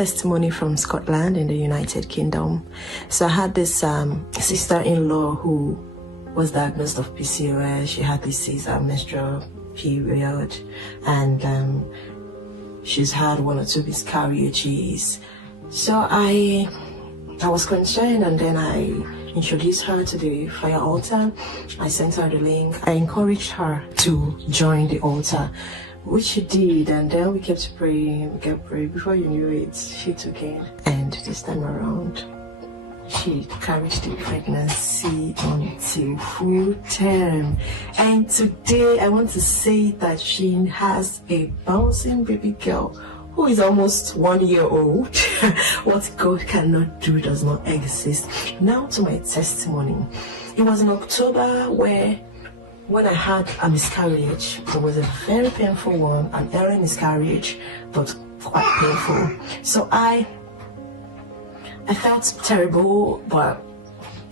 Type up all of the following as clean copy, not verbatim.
testimony from Scotland in the United Kingdom. So I had this sister-in-law who was diagnosed of PCOS. She had this menstrual period, and she's had 1 or 2 miscarriages. So I was concerned, and then I introduced her to the fire altar. I sent her the link. I encouraged her to join the altar, which she did, and then we kept praying. Before you knew it, she took it, and this time around she carried the pregnancy until full term. And today I want to say that she has a bouncing baby girl who is almost 1 year old. What God cannot do does not exist. Now to my testimony. It was in October when I had a miscarriage. It was a very painful one, an early miscarriage, but quite painful. So I felt terrible, but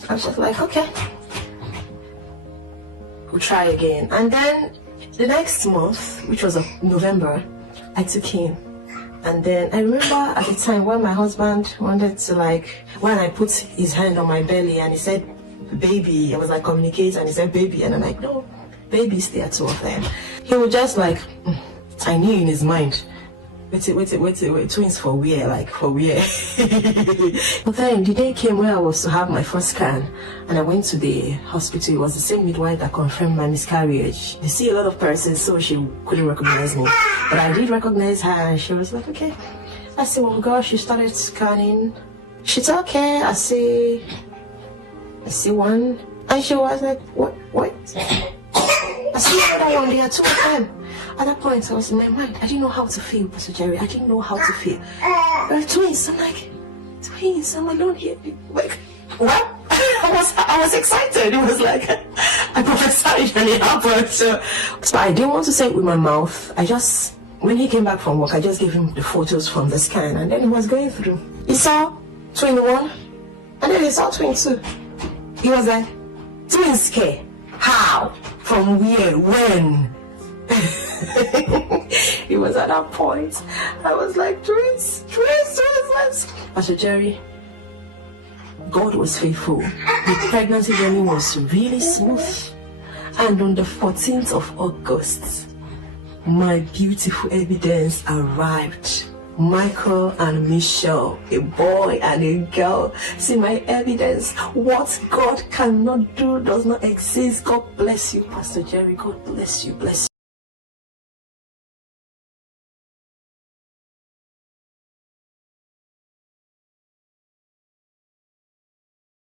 I was just like, okay, we'll try again. And then the next month, which was November, I took him. And then I remember at the time when my husband wanted to, when I put his hand on my belly and he said, baby, I was like, communicate, and he said, baby, and I'm like, no, baby's there, 2 of them. He was just like, I knew in his mind, wait, twins for where, for where? But then the day came where I was to have my first scan, and I went to the hospital. It was the same midwife that confirmed my miscarriage. They see a lot of persons, so she couldn't recognize me. But I did recognize her, and she was like, okay. I said, well, gosh, she started scanning. She said, okay, I see one. And she was like, what? I see another one, there are 2 of them. At that point, I was in my mind. I didn't know how to feel, Pastor Jerry. I didn't know how to feel. They're twins. I'm like, twins. I'm alone here. Like, what? I was excited. It was like, I prophesied and it happened. So I didn't want to say it with my mouth. When he came back from work, I just gave him the photos from the scan, and then he was going through. He saw twin 1, and then he saw twin 2. He was like, twins care? How? From where? When? It was at that point. I was like, twins. Pastor Jerry, God was faithful. The pregnancy journey was really smooth. And on the 14th of August, my beautiful evidence arrived. Michael and Michelle, a boy and a girl. See my evidence. What God cannot do does not exist. God bless you, Pastor Jerry. God bless you. Bless you.